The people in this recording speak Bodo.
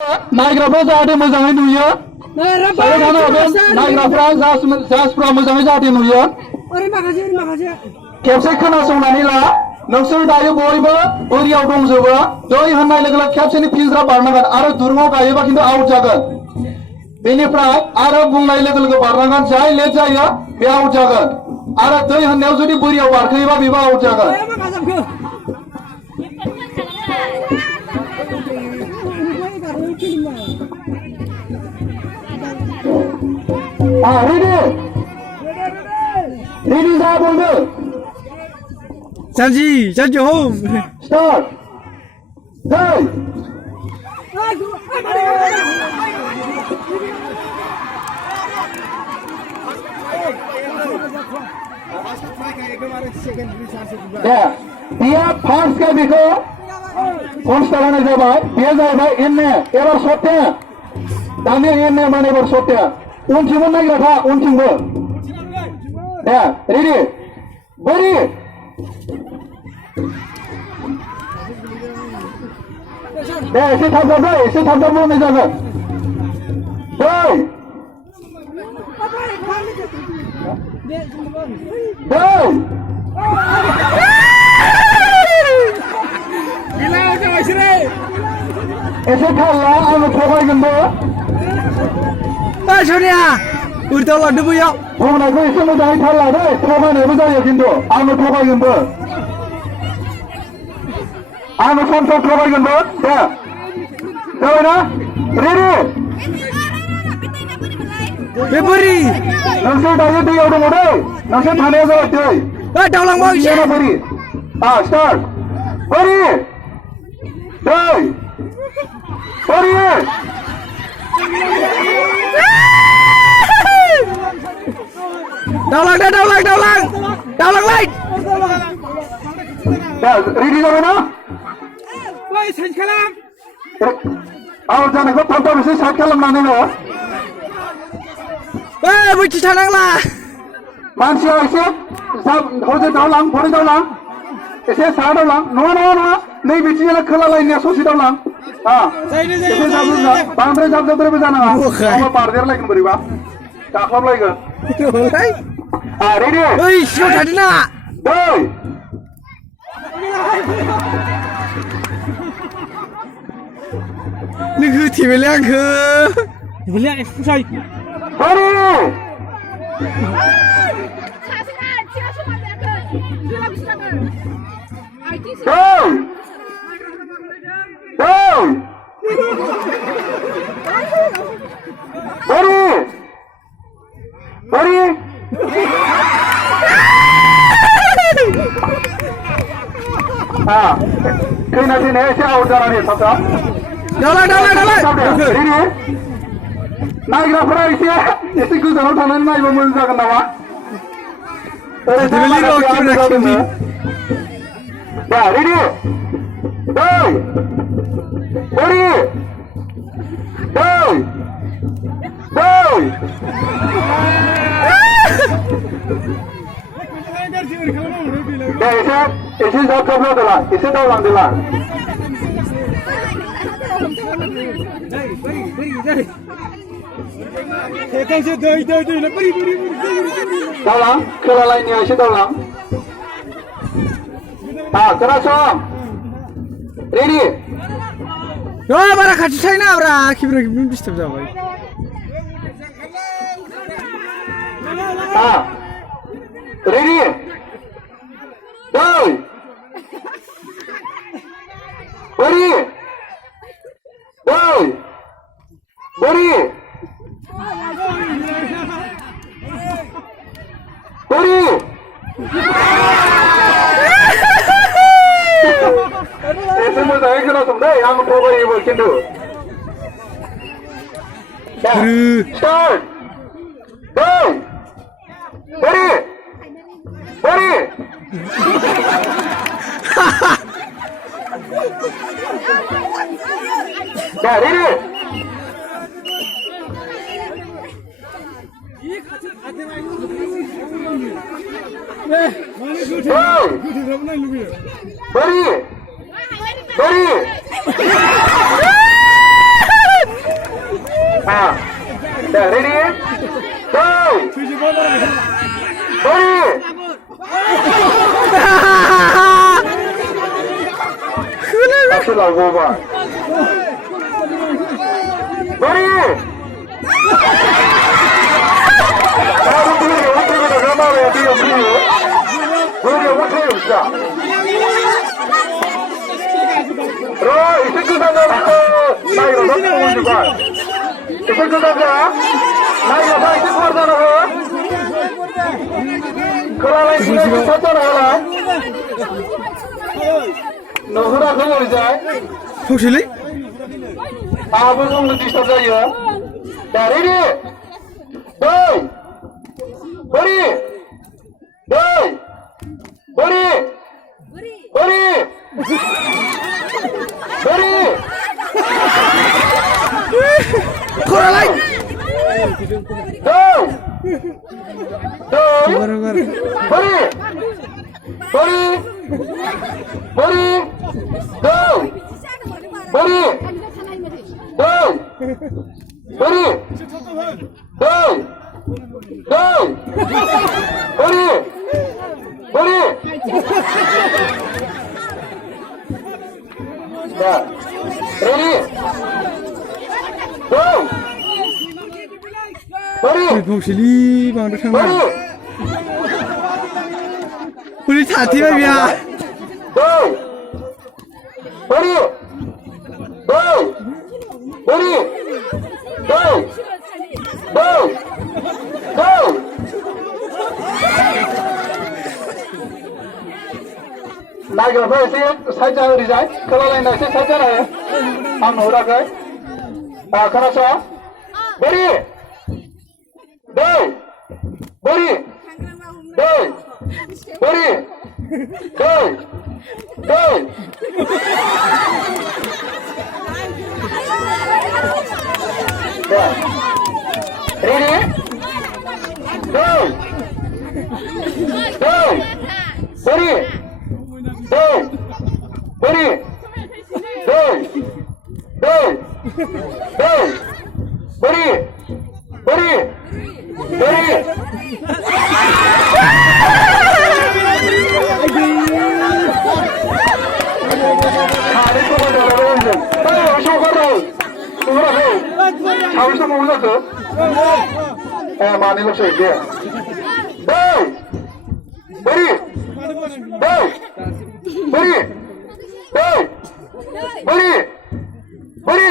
नायग्राफ्रा जाहाथे मोजाङै नुयो दायो थानो हागोन नायग्राफ्रा जाजफ्रा मोजाङै जाहाथे नुयो खेबसे खोनासंनानै ला नोंसोर दायो बयबो बोरियाव दंजोबो दै होननाय लोगो लोगो खेबसेनि फिज्रा बारनांगोन आरो दुरुङाव गायोबा खिन्थु आउट जागोन बेनिफ्राय आरो बुंनाय लोगो लोगो बारनांगोन जाय लेट जायो बे आउट जागोन आरो दै होननायाव जुदि बोरियाव बारखोयोबा बेबो आउट जागोन रेडी जा बयबो Janji home. Start. Hey. Yeah. Dia first ka biko. First talana jabai. Dia jabai inne. Ebar shotnya. Dami inne mane ebar shotnya. Unchimon nagi rakha. Unchimbo. Yeah. Ready. Ready. ऐसे थक जाओ नहीं जाना ऐसे थाला आंनो थगायगोन बो सोनिया उर्दाव लांदो बैयाव बुंनायखौ एसे मोजाङै थाल ला दै थगायनायबो जायो खिन्थु आंनो थगायगोनबो आंनो सम थगायगोनबो दे जाबाय ना रेडि बे बोरि नोंसोर दायो दैयाव दङ दै नोंसोर थानाया जाबाय दै दावलांबाव एसे बोरि स्टार्ट बोरि दै बोरि दावलां लाइट रेडि जाबाय ना साइड खालाम आउट जानायखौ थाब थाब एसे साइड खालामनानै हो बैथि थानांला मानसिया एसे हरजों दावलां एसे साहा दावलां नङा नै बिथिंजाय खोला लाइननिया ससे दावलां एसे जाबजोबना बांद्राय जाबजोबद्रायबो जानाङा नङाबा बारदेरलायगोन बोरैबा गाख्लाबलायगोन रेडि ओइ सिगाङाव थादोना दै नों होथेबायलै आंखो बोलै एक्सप्रेसाय बोरि खैना थैनाया एसे आउट जानानै थाब रेडि नायग्राफोरा एसे गोजानाव थानानै नायबा मोजां जागोन नामा रेडि दै बोरि दै एसे जाबजाबला दिला एसे दावलांदिला दावलां खोला लाइननिया एसे दावलां खोनासं रेडि बारा खाथि थाहैना ब्रा खेब्रे डिस्टार्ब जाबाय रेडि दै बोरि बोरि एसे मोजाङै खोनासं दै आं थगायोबो खिन्थु स्टार्ट दै बोरि रेडि बोरि over. Ready? Fauchelé? Ah, vous on le dit ça d'ailleurs. Ready? Boy! Buddy! Boy! Buddy! Buddy! Buddy! Gelenai! Boy! Boy! Barabar. Buddy! Buddy! Buddy! Boy! Buddy! Boy! Buddy! Boy! Boy! Buddy! Buddy! Yeah. Ready? Go! Buddy! Fauchelé बांद्राय थांना. Buddy! पुलिस थाथिबाय बिया. Go! Buddy! Go! Buddy! Go! Go! Go! नागिरबाय एसे साइड जा ओरैजाय खोलालायना एसे साइड जानो आं नुहुराखै खोनासं बोरि दै बोरि दै बोरि दै दै रेडि दै दै बोरि दै बोरि दै दै दै बोरि बोरि बोरि सानैखौ बादायलायबाय आंजों साबेसे हगारदों नुहुराखै साबेसे मावो जाखो मानैल'सै दे दै बोरि दै बोरि दै बोरि बोरि